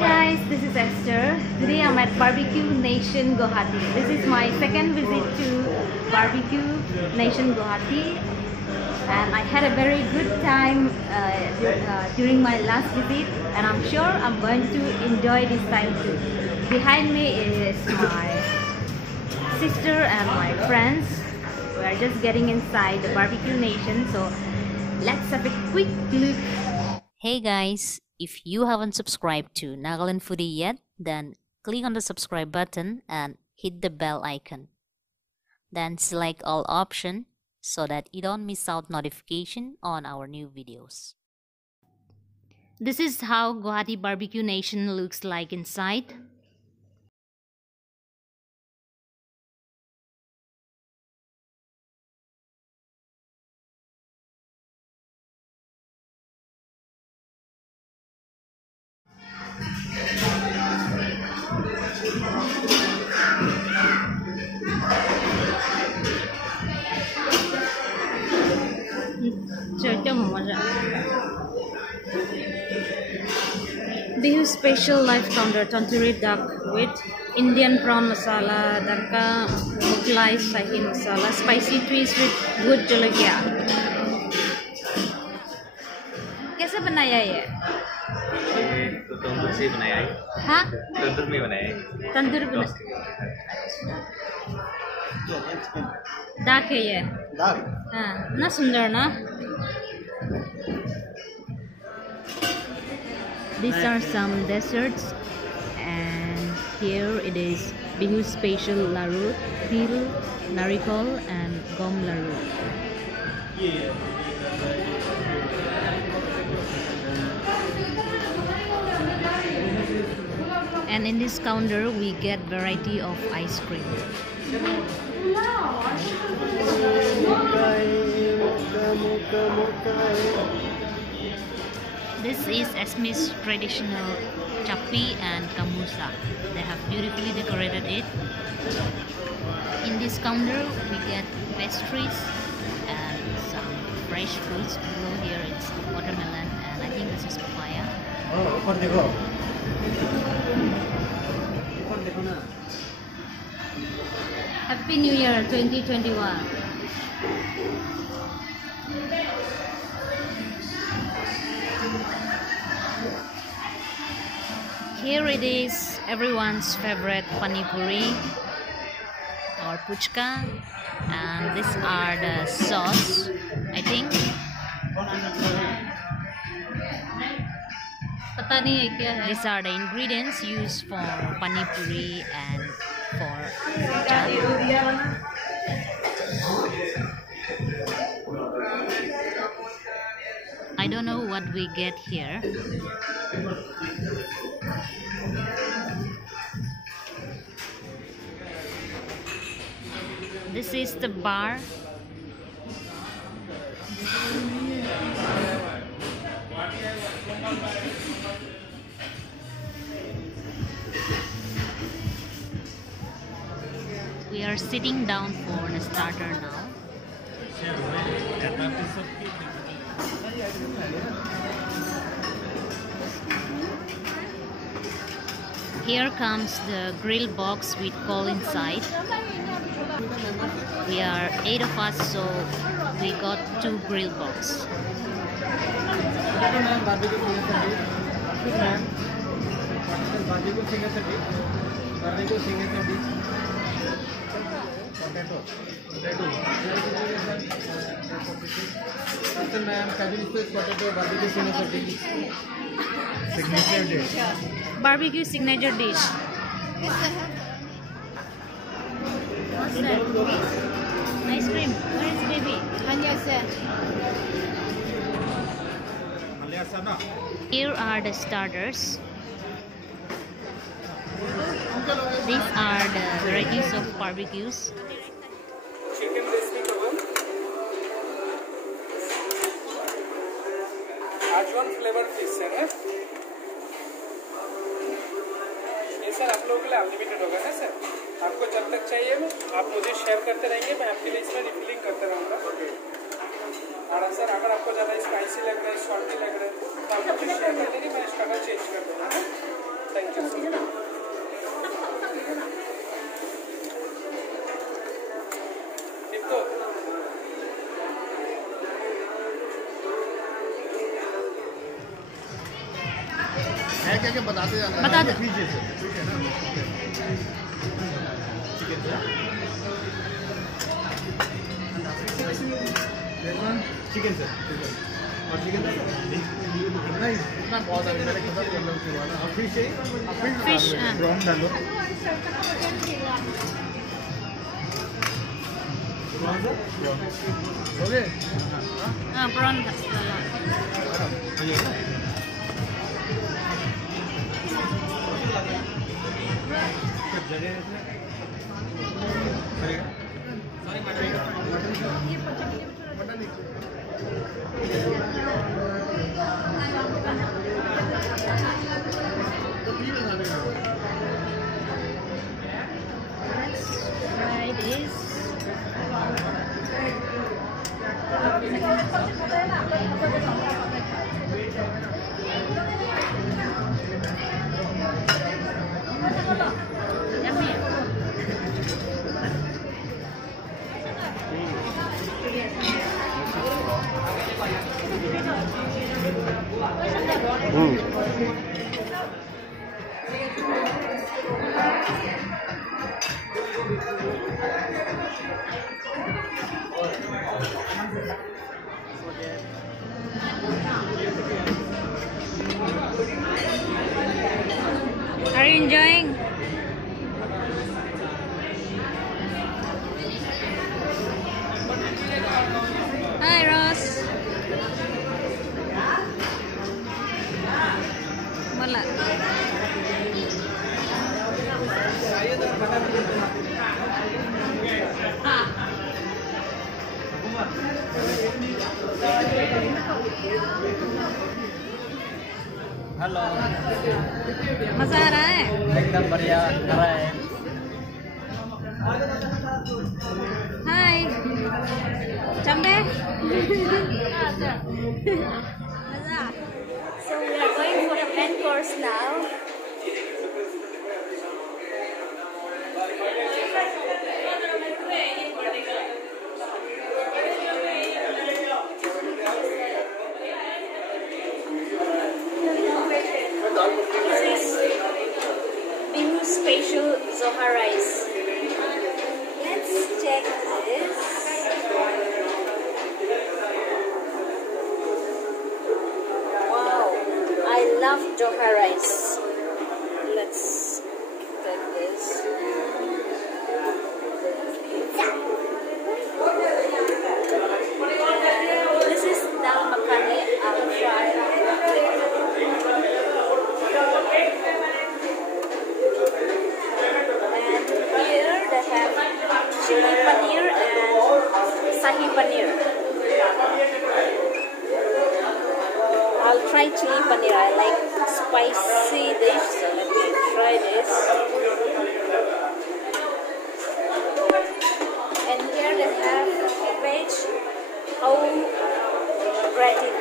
guys, this is Esther. Today I'm at BBQ Nation Guwahati. This is my second visit to BBQ Nation Guwahati, and I had a very good time during my last visit, and I'm sure I'm going to enjoy this time too. Behind me is my sister and my friends. We are just getting inside the BBQ Nation, so let's have a quick look. Hey guys, if you haven't subscribed to Nagaland Foodie yet, then click on the subscribe button and hit the bell icon. Then select all option so that you don't miss out notification on our new videos. This is how Guwahati BBQ Nation looks like inside. BBQ special live tandoor tandoori duck with Indian prawn masala, danka Mughlai shahi masala, spicy twist with good jalakia. कैसे बनाया ये? तो तंदूर से बनाया है। हाँ? तंदूर में बनाया है। तंदूर में दाग है ये? दाग? हाँ, ना सुंदर ना? These are some desserts, and here it is BBQ special laru, til, narikol, and gom laru. And in this counter we get variety of ice cream. This is Esme's traditional chapi and kamusa. They have beautifully decorated it. In this counter we get pastries and some fresh fruits. Below here it's watermelon, and I think this is papaya. Happy New Year 2021. Here it is, everyone's favorite pani puri or puchka, and these are the sauce, I think. These are the ingredients used for pani puri and for puchka. I don't know what we get here. This is the bar. We are sitting down for the starter now. Here comes the grill box with coal inside. We are 8 of us, so we got 2 grill box. Signature dish. Barbecue signature dish. What's that? Ice cream. Where is baby? Here are the starters. These are the varieties of barbecues. Chicken recipe kebab. Axone flavor fish है ये sir आप लोगों के लिए unlimited होगा ना sir आपको जब तक चाहिए आप मुझे शेयर करते रहेंगे मैं आपके लिए इसमें रिफिलिंग करते रहूँगा और सर अगर आपको ज़्यादा स्पाइसी लग रहा है सॉल्टी लग रहा है तो आप मुझे शेयर कर देंगे मैं इसका चेंज कर दूँगा है क्या बताते जाना। बता दो। पीछे से ठीक है ना। चिकन सर और चिकन नहीं इतना बहुत है मैंने खत्म कर लो उसके बाद और फिश चाहिए फिश प्रॉन डालो ओके हाँ prawn Are you enjoying? Hi, Ross. Wala. Hello मजा आ रहा है? एकदम बढ़िया खरा है Hi. Chambe? So we are going for the main course now. This is Bihu special Zoha rice. Let's check this. Wow, I love Zoha rice. Let's get this. This is dal makhani al-fried. Here they have chili paneer and sahi paneer. I'll try chili paneer. I like spicy dish, so let me try this. And here they have veg whole breaded.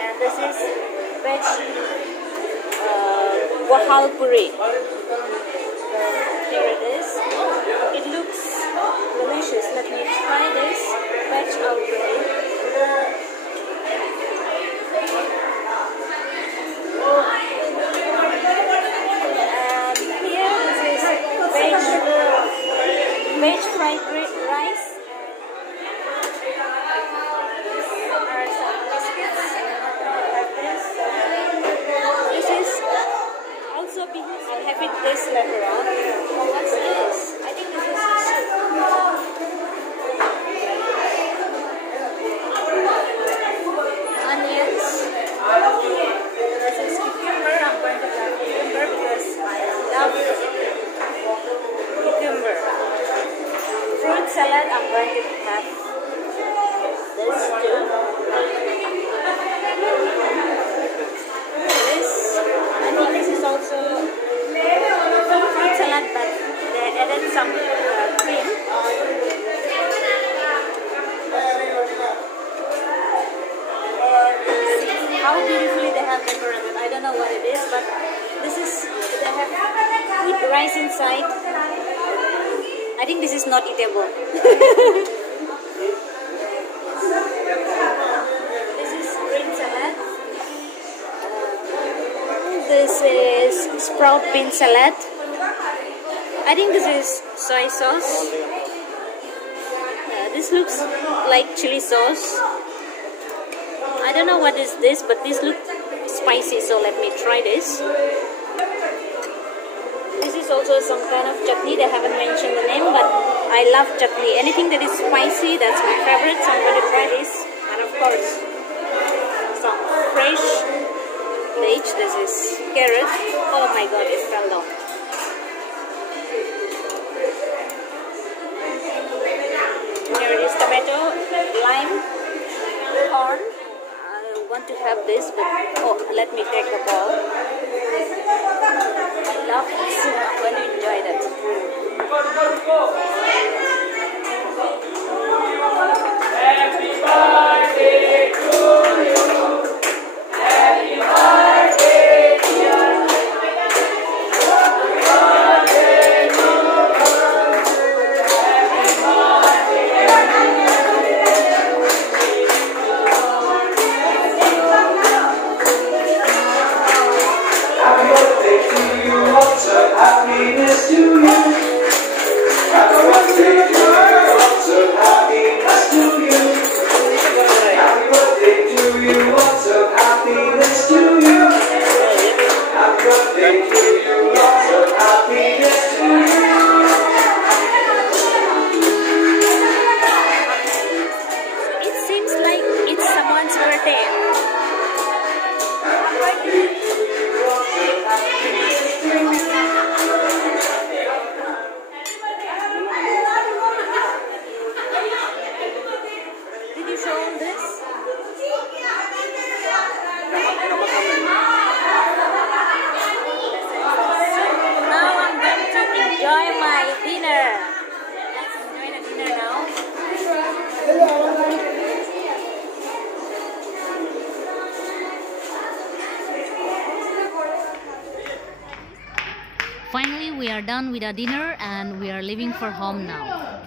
And this is veg wahal puri. Here it is. It looks delicious. Let me try this veg wahal puri. And here this is veg fried rice. There are some biscuits. Like this. This is also because I'll have it this later on. Oh, what's this? I think this is soup. have decorated. I don't know what it is, but this is, they have with rice inside. I think this is not eatable. This is green salad. This is sprout bean salad. I think this is soy sauce. This looks like chili sauce. I don't know what is this, but this looks spicy, so let me try this. This is also some kind of chutney. They haven't mentioned the name, but I love chutney. Anything that is spicy, that's my favorite, so I'm going to try this. And of course, some fresh veg. This is carrot. Oh my god, it fell down. Here it is tomato, lime, corn. I want to have this, but oh, let me take a bowl. I love soup. I'm going to enjoy that. Happy birthday to you. Happy birthday, dear. Happy birthday to you. Happy birthday to you. Lots of happiness to you. Happy birthday to you. Lots of happiness to you. Happy birthday to you. Lots of happiness to you. Happy birthday to you. Lots of happiness to you. It seems like it's someone's birthday. Did you show them this? Now I'm going to enjoy my dinner. Let's enjoy the dinner now. Finally, we are done with our dinner and we are leaving for home now.